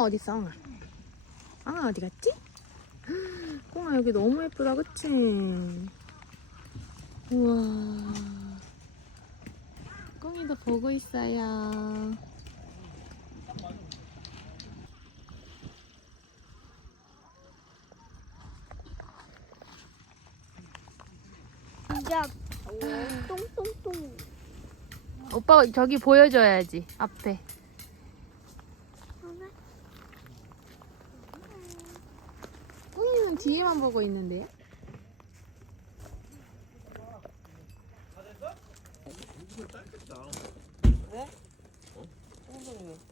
꽁아 어딨어, 꽁아? 꽁아 어디 갔지? 꽁아 여기 너무 예쁘다, 그치? 우와. 꽁이도 보고 있어요. 진짜 똥똥똥. 오빠 저기 보여줘야지, 앞에. 꽁이는 뒤에만 보고 있는데요?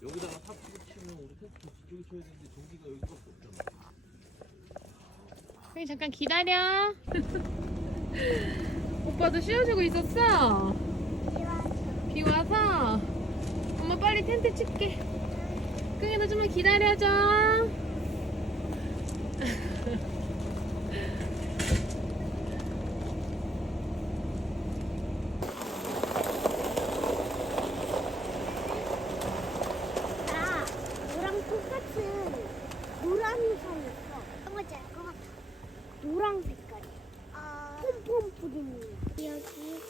여기다가 탑 치면 우리 텐트 저쪽에 쳐야 되는데 전기가 여기밖에 없잖아. 꽁이 잠깐 기다려. 오빠도 씌워주고 있었어? 비 와서? 엄마 빨리 텐트 칠게. 꽁이 너 좀만 기다려줘. 나 너랑 똑같은 노란 우산 있어. 뭔지 알 것 같아. 노랑 색깔이. 폼폼 푸딩. 여기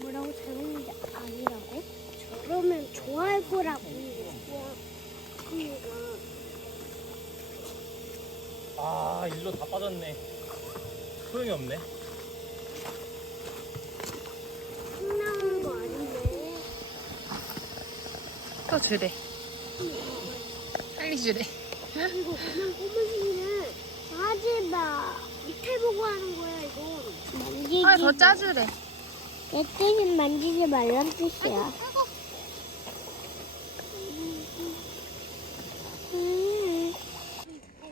뭐라고 잘 먹는지 아니라고? 저러면 좋아할 거라고. 그러니까 아 일로 다 빠졌네. 소용이 없네. 신나는 거 아닌데. 또 주래. 빨리 주래. 이거 그냥 꼬물기는 하지 마. 밑에 보고 하는 거야 이건. 만지지. 아, 더 짜주래. 내 뜻은 만지지 말란 뜻이야.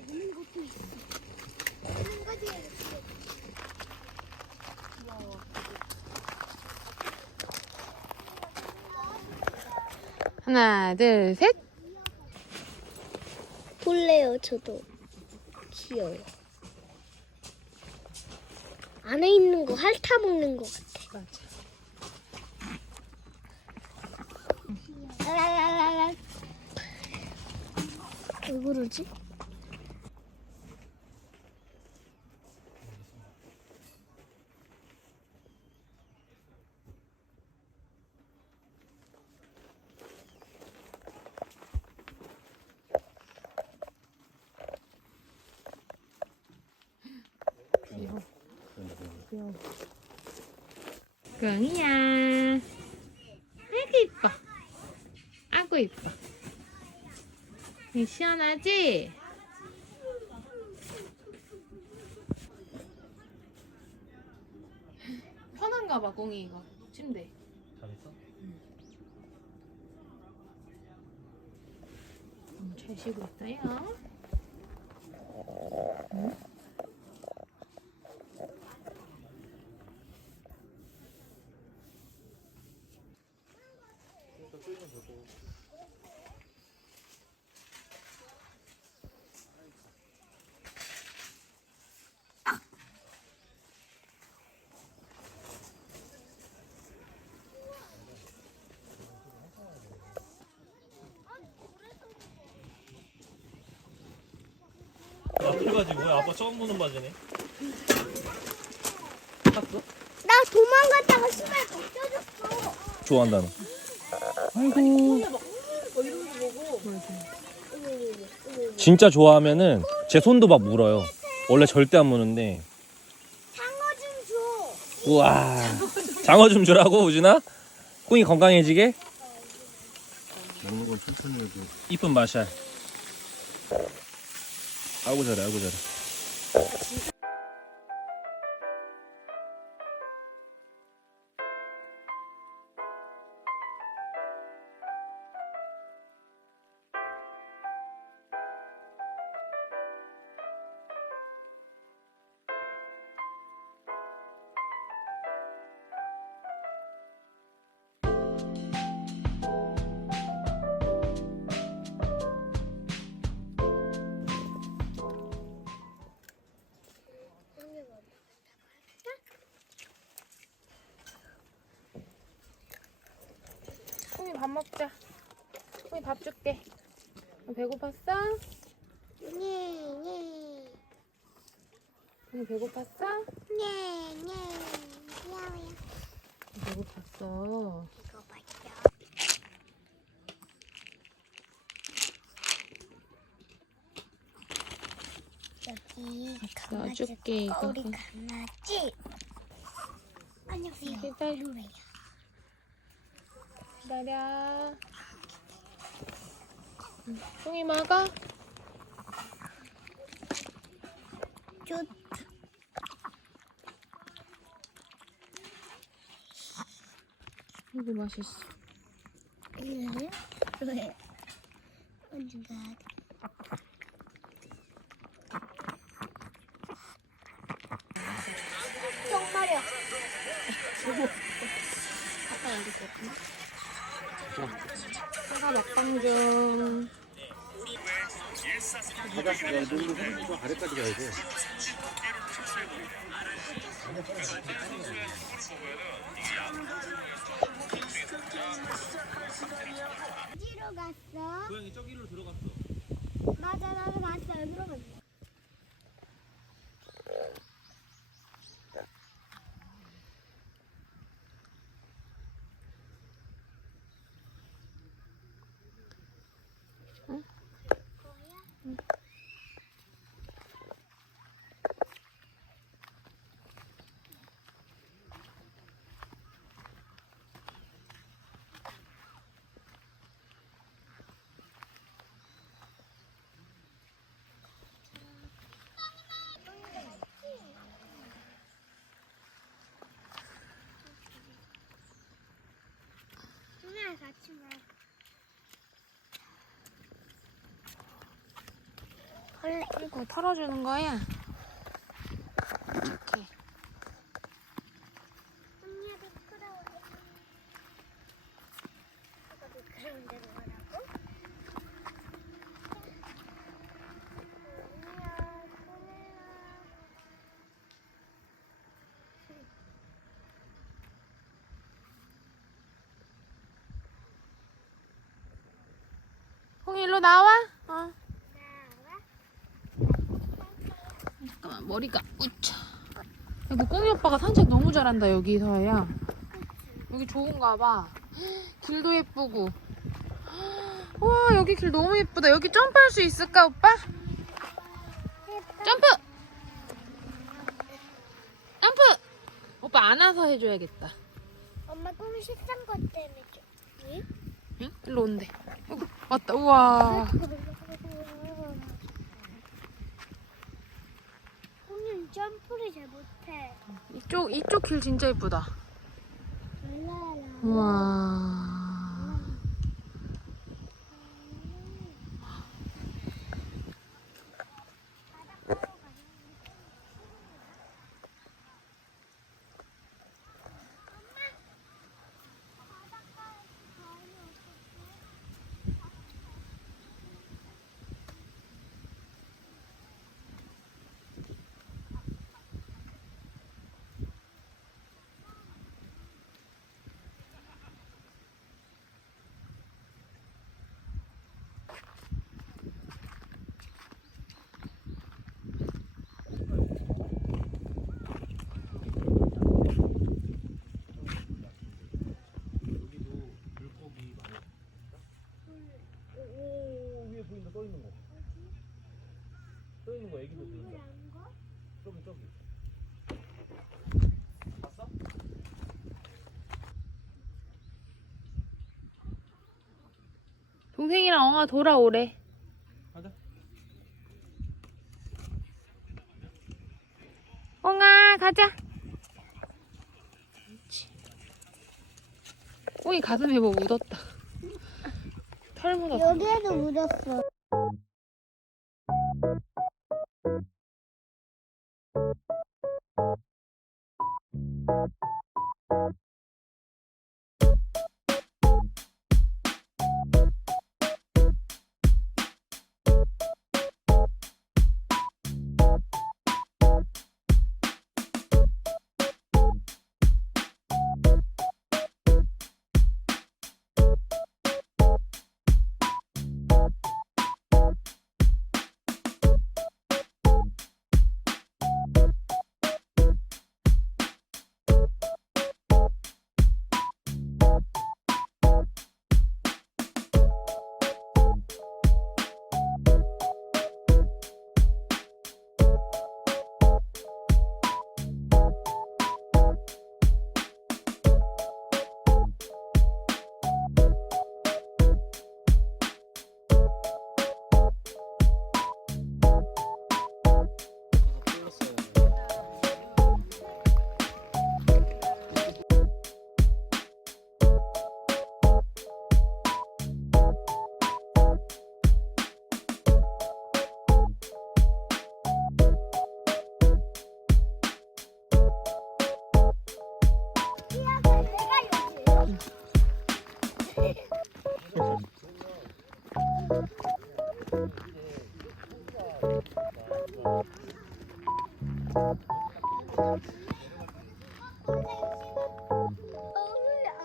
있는 것도 있어. 한 가지 이렇게. 하나, 둘, 셋. 볼래요, 저도. 귀여워. 안에 있는 거 핥아 먹는 거 같아. 맞아. 라라라라. 왜 그러지? 귀여워. 꽁이야. 아이고 이뻐. 아이고 이뻐. 시원하지? 편한가 봐, 꽁이 이거 침대. 잘했어? 잘 쉬고 있어요. 나들어가지고 아빠 처음 보는 바지네. 샀어? 나 도망갔다가 신발 벗겨졌어. 좋아한다 너. 진짜 좋아하면은 제 손도 막 물어요. 원래 절대 안 무는데. 장어 좀 줘. 우와. 장어 좀 주라고 우진아? 꽁이 건강해지게? 먹는 건 천천히 해도 이쁜 마샬. 아이고 잘해 아이고 잘해. 꽁이 밥 먹자. 밥 줄게. 배고팠어? 네. 응, 배고팠어? 네. 귀여워요. 배고팠어. 이거 맞죠? 여기 강아지 놔줄게, 이거. 우리 강아지. 안녕하세요. 기다려. 루레요. 기다려. 똥이 먹어? 저 이거 맛있어. 루레. 언젠가 똥 마려. 아까 여기 있었구나. 사과 먹방 중. 저 아래까지 가야 돼. 어디로 갔어? 고양이 저기로 들어갔어. 맞아, 나도 봤어. 여기로 갔어. 누나 같이 말. 벌레. 이거 털어주는 거야. 이렇게. 언니야 미끄러워. 이거 미끄러운 데로 가라고? 언니야 꺼내라. 홍이 일로 나와. 나와. 잠깐만 머리가 우차. 이거 꽁이 오빠가 산책 너무 잘한다 여기서야. 여기 좋은가 봐. 길도 예쁘고. 와 여기 길 너무 예쁘다. 여기 점프할 수 있을까 오빠? 점프! 점프! 오빠 안아서 해줘야겠다. 엄마 꿈이 식상 것 때문에 좀. 응? 응? 일로 온대. 아이고, 왔다. 우와. 꿈은 점프를 잘 못해. 이쪽 길 진짜 예쁘다. 우와. 여기도 물고기 많이. 오 위에 보인다. 떠 있는 거. 떠 있는 거 애기도 보인다. 저기. 봤어? 동생이랑 엉아 돌아오래. 가자. 엉아 가자. 꽁이 가슴에 뭐 묻었다. 털 묻었다. 여기에도 묻었어.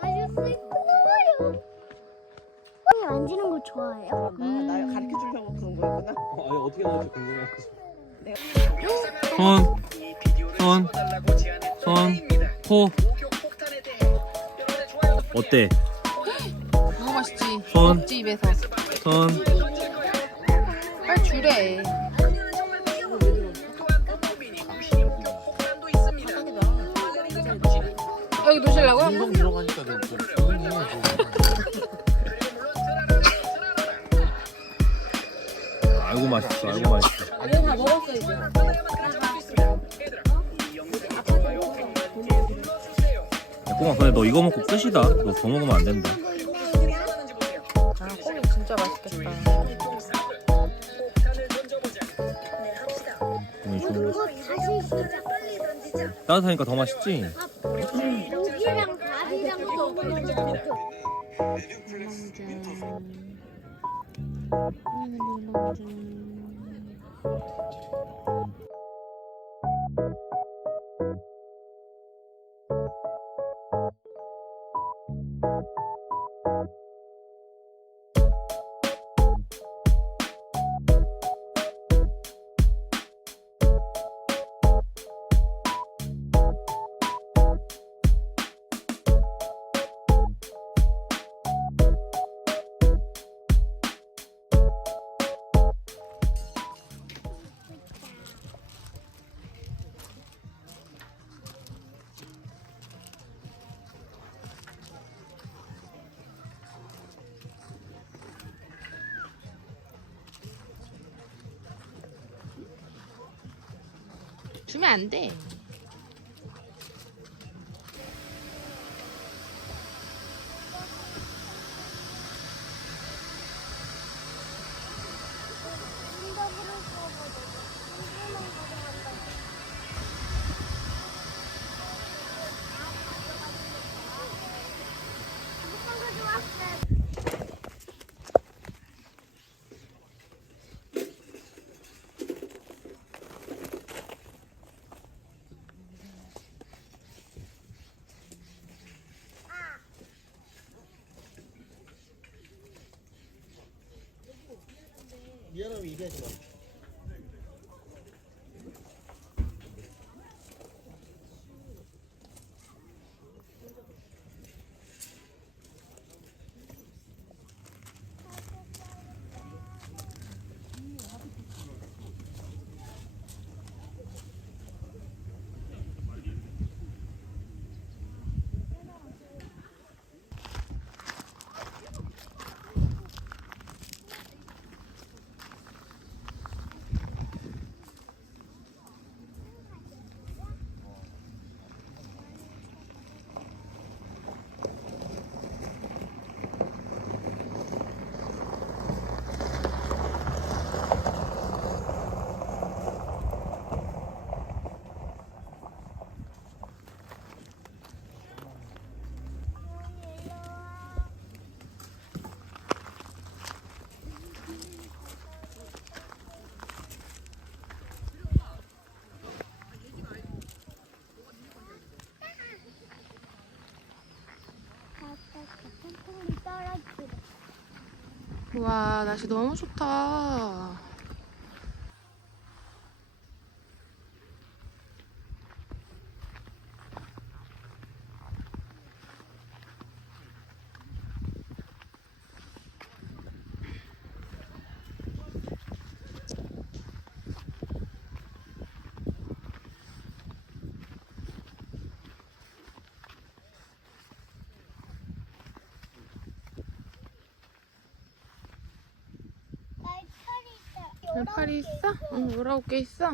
아주 슬퍼요. 만지는 거 좋아해요? 나 가르쳐 주려고 그런 거였구나. 아니 어떻게 나올지 궁금해. 코. 어때? 너무 맛있지? 손. 먹지 입에서. 손. 빨리 주래. 여기 놓으시려고요? 형 들어가니까 내가 아이고 맛있어. 아이고 맛있어. 이거 다 먹었어 이제. 야, 꼬마 근데 너 이거 먹고 끝이다. 너 더 먹으면 안 된다. 아 콩이 진짜 맛있겠다. 이거 다시 시작. 따뜻하니까 더 맛있지? 고기랑 밥이랑 먹으면 주면 안 돼. 미안하면 얘기하지 마. 와 날씨 너무 좋다. 팔이 있어? 응, 19개 있어.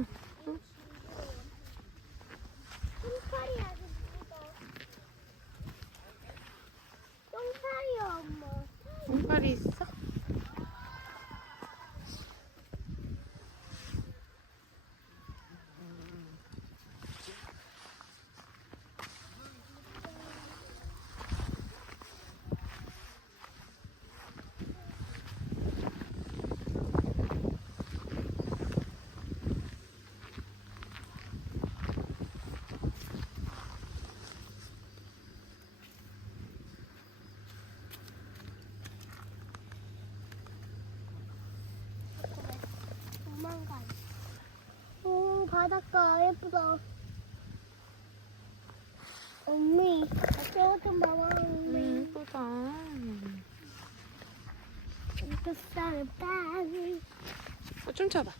똥파리 아주 무다. 똥파리야 엄마. 팔이 있어? 바닷가 예쁘다. 언니, 저거 좀 봐봐. 예쁘다. 그 사람 딸. 춤춰봐.